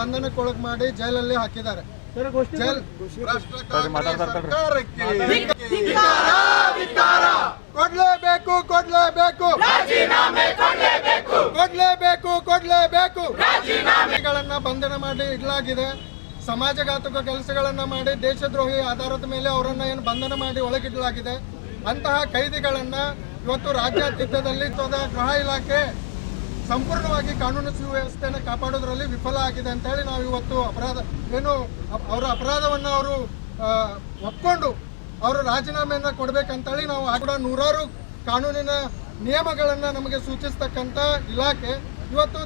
ಬಂಧನಕ್ಕೊಳಗ್ ಮಾಡಿ ಜೈಲಲ್ಲಿ ಹಾಕಿದ್ದಾರೆ. ಕೊಡ್ಲೇಬೇಕು ಕೊಡ್ಲೇಬೇಕು. ಕೊಡ್ಲೇಬೇಕು. ಕೊಡ್ಲೇಬೇಕು ಗಳನ್ನ ಬಂಧನ ಮಾಡಿ ಇಡಲಾಗಿದೆ. ಸಮಾಜಘಾತಕ ಕೆಲಸಗಳನ್ನ ಮಾಡಿ ದೇಶದ್ರೋಹಿ ಆಧಾರದ ಮೇಲೆ ಅವರನ್ನ ಏನು ಬಂಧನ ಮಾಡಿ ಒಳಗಿಡಲಾಗಿದೆ. ಅಂತಹ ಕೈದಿಗಳನ್ನ ಇವತ್ತು ರಾಜ್ಯಾದ್ಯಂತದಲ್ಲಿ ತ್ವದ ಗೃಹ ಇಲಾಖೆ ಸಂಪೂರ್ಣವಾಗಿ ಕಾನೂನು ಸುವ್ಯವಸ್ಥೆಯನ್ನು ಕಾಪಾಡೋದ್ರಲ್ಲಿ ವಿಫಲ ಆಗಿದೆ ಅಂತ ಹೇಳಿ ನಾವು ಇವತ್ತು ಅಪರಾಧ ಏನು ಅವರ ಅಪರಾಧವನ್ನು ಅವರು ಒಪ್ಕೊಂಡು ಅವರು ರಾಜೀನಾಮೆಯನ್ನ ಕೊಡ್ಬೇಕಂತೇಳಿ ನಾವು ಆ ಕೂಡ ನೂರಾರು ಕಾನೂನಿನ ನಿಯಮಗಳನ್ನ ನಮಗೆ ಸೂಚಿಸ್ತಕ್ಕಂಥ ಇಲಾಖೆ ಇವತ್ತು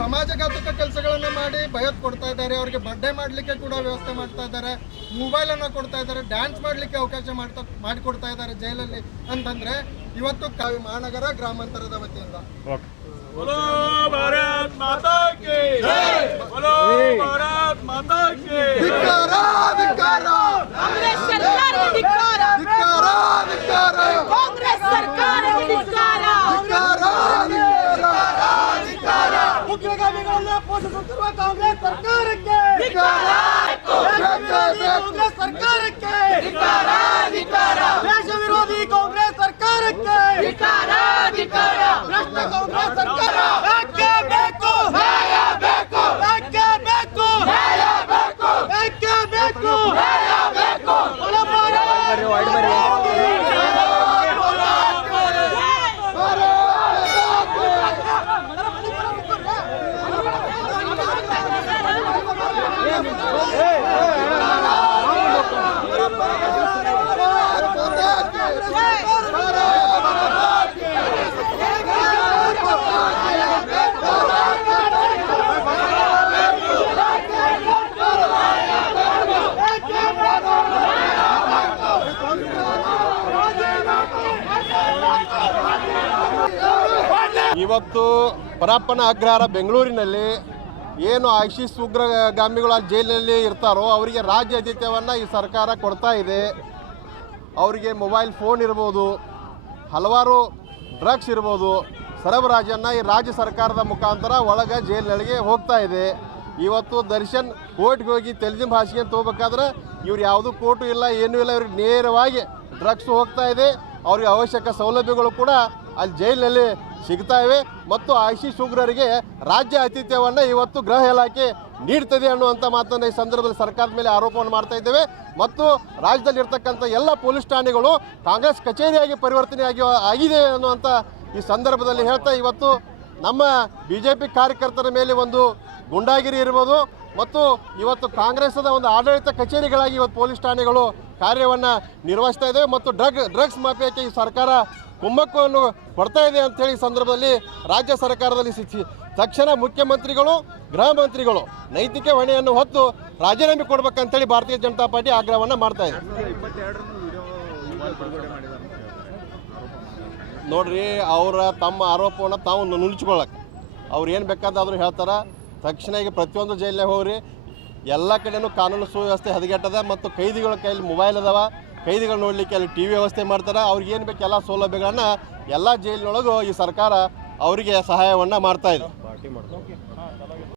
ಸಮಾಜಘಾತಕ ಕೆಲಸಗಳನ್ನ ಮಾಡಿ ಭಯತ್ ಕೊಡ್ತಾ ಇದ್ದಾರೆ. ಅವರಿಗೆ ಬರ್ಡೇ ಮಾಡ್ಲಿಕ್ಕೆ ಕೂಡ ವ್ಯವಸ್ಥೆ ಮಾಡ್ತಾ ಇದ್ದಾರೆ. ಮೊಬೈಲ್ ಅನ್ನ ಕೊಡ್ತಾ ಇದ್ದಾರೆ. ಡ್ಯಾನ್ಸ್ ಮಾಡ್ಲಿಕ್ಕೆ ಅವಕಾಶ ಮಾಡ್ತಾ ಮಾಡಿಕೊಡ್ತಾ ಇದ್ದಾರೆ ಜೈಲಲ್ಲಿ ಅಂತಂದ್ರೆ ಇವತ್ತು ಕಾವಿ ಮಹಾನಗರ ಗ್ರಾಮಾಂತರದ ವತಿಯಿಂದ. ಉಗ್ರಗಾಮಿಗಳನ್ನ ಕಾಂಗ್ರೆಸ್ ಸರ್ಕಾರಕ್ಕೆ ಇವತ್ತು ಪರಪ್ಪನ ಅಗ್ರಹಾರ ಬೆಂಗಳೂರಿನಲ್ಲಿ ಏನು ಐಶಿಸ್ ಉಗ್ರಗಾಮಿಗಳು ಆ ಜೈಲಿನಲ್ಲಿ ಇರ್ತಾರೋ ಅವರಿಗೆ ರಾಜ್ಯ ಆತಿಥ್ಯವನ್ನು ಈ ಸರ್ಕಾರ ಕೊಡ್ತಾ ಇದೆ. ಅವರಿಗೆ ಮೊಬೈಲ್ ಫೋನ್ ಇರ್ಬೋದು, ಹಲವಾರು ಡ್ರಗ್ಸ್ ಇರ್ಬೋದು, ಸರಬರಾಜನ್ನು ಈ ರಾಜ್ಯ ಸರ್ಕಾರದ ಮುಖಾಂತರ ಒಳಗೆ ಜೈಲಿನೊಳಗೆ ಹೋಗ್ತಾ ಇದೆ. ಇವತ್ತು ದರ್ಶನ್ ಕೋರ್ಟ್ಗೆ ಹೋಗಿ ತೆಲುಗು ಭಾಷೆಗೆ ತಗೋಬೇಕಾದ್ರೆ ಇವ್ರು ಯಾವುದೂ ಕೋರ್ಟು ಇಲ್ಲ, ಏನೂ ಇಲ್ಲ, ಇವ್ರಿಗೆ ನೇರವಾಗಿ ಡ್ರಗ್ಸ್ ಹೋಗ್ತಾ ಇದೆ. ಅವ್ರಿಗೆ ಅವಶ್ಯಕ ಸೌಲಭ್ಯಗಳು ಕೂಡ ಅಲ್ಲಿ ಜೈಲಿನಲ್ಲಿ ಸಿಗ್ತಾ ಇವೆ. ಮತ್ತು ಐಸಿಸ್ ಉಗ್ರರಿಗೆ ರಾಜ್ಯ ಆತಿಥ್ಯವನ್ನು ಇವತ್ತು ಗೃಹ ಇಲಾಖೆ ನೀಡ್ತದೆ ಅನ್ನುವಂಥ ಮಾತನ್ನು ಈ ಸಂದರ್ಭದಲ್ಲಿ ಸರ್ಕಾರದ ಮೇಲೆ ಆರೋಪವನ್ನು ಮಾಡ್ತಾ ಇದ್ದೇವೆ. ಮತ್ತು ರಾಜ್ಯದಲ್ಲಿ ಇರ್ತಕ್ಕಂಥ ಎಲ್ಲ ಪೊಲೀಸ್ ಠಾಣೆಗಳು ಕಾಂಗ್ರೆಸ್ ಕಚೇರಿಯಾಗಿ ಪರಿವರ್ತನೆಯಾಗಿ ಆಗಿದೆ ಅನ್ನುವಂಥ ಈ ಸಂದರ್ಭದಲ್ಲಿ ಹೇಳ್ತಾ ಇವತ್ತು ನಮ್ಮ ಬಿ ಜೆ ಪಿ ಕಾರ್ಯಕರ್ತರ ಮೇಲೆ ಒಂದು ಗುಂಡಾಗಿರಿ ಇರ್ಬೋದು ಮತ್ತು ಇವತ್ತು ಕಾಂಗ್ರೆಸ್ದ ಒಂದು ಆಡಳಿತ ಕಚೇರಿಗಳಾಗಿ ಇವತ್ತು ಪೊಲೀಸ್ ಠಾಣೆಗಳು ಕಾರ್ಯವನ್ನು ನಿರ್ವಹಿಸ್ತಾ ಇದೆ ಮತ್ತು ಡ್ರಗ್, ಡ್ರಗ್ಸ್ ಮಾಫಿಯಾಕ್ಕೆ ಈ ಸರ್ಕಾರ ಕುಮ್ಮಕ್ಕವನ್ನು ಕೊಡ್ತಾ ಇದೆ ಅಂತೇಳಿ ಈ ಸಂದರ್ಭದಲ್ಲಿ ರಾಜ್ಯ ಸರ್ಕಾರದಲ್ಲಿ ತಕ್ಷಣ ಮುಖ್ಯಮಂತ್ರಿಗಳು, ಗೃಹ ಮಂತ್ರಿಗಳು ನೈತಿಕ ಹೊಣೆಯನ್ನು ಹೊತ್ತು ರಾಜೀನಾಮೆ ಕೊಡ್ಬೇಕಂತೇಳಿ ಭಾರತೀಯ ಜನತಾ ಪಾರ್ಟಿ ಆಗ್ರಹವನ್ನು ಮಾಡ್ತಾ ಇದೆ. ನೋಡ್ರಿ, ಅವರ ತಮ್ಮ ಆರೋಪವನ್ನು ತಾವು ನುಣುಚ್ಕೊಳ್ಳಕ್ಕೆ ಅವ್ರು ಏನು ಬೇಕಾದಾದರೂ ಹೇಳ್ತಾರೆ. ತಕ್ಷಣ ಈಗ ಪ್ರತಿಯೊಂದು ಜೈಲಿನಾಗ ಹೋಗ್ರಿ. ಎಲ್ಲ ಕಡೆನೂ ಕಾನೂನು ಸುವ್ಯವಸ್ಥೆ ಹದಗೆಟ್ಟದ ಮತ್ತು ಕೈದಿಗಳ ಕೈಲಿ ಮೊಬೈಲ್ ಅದಾವ. ಕೈದಿಗಳು ನೋಡಲಿಕ್ಕೆ ಅಲ್ಲಿ ಟಿ ವಿ ವ್ಯವಸ್ಥೆ ಮಾಡ್ತಾರೆ. ಅವ್ರಿಗೆ ಏನು ಬೇಕು ಎಲ್ಲ ಸೌಲಭ್ಯಗಳನ್ನ ಎಲ್ಲ ಜೈಲಿನೊಳಗೂ ಈ ಸರ್ಕಾರ ಅವರಿಗೆ ಸಹಾಯವನ್ನು ಮಾಡ್ತಾ ಇದೆ.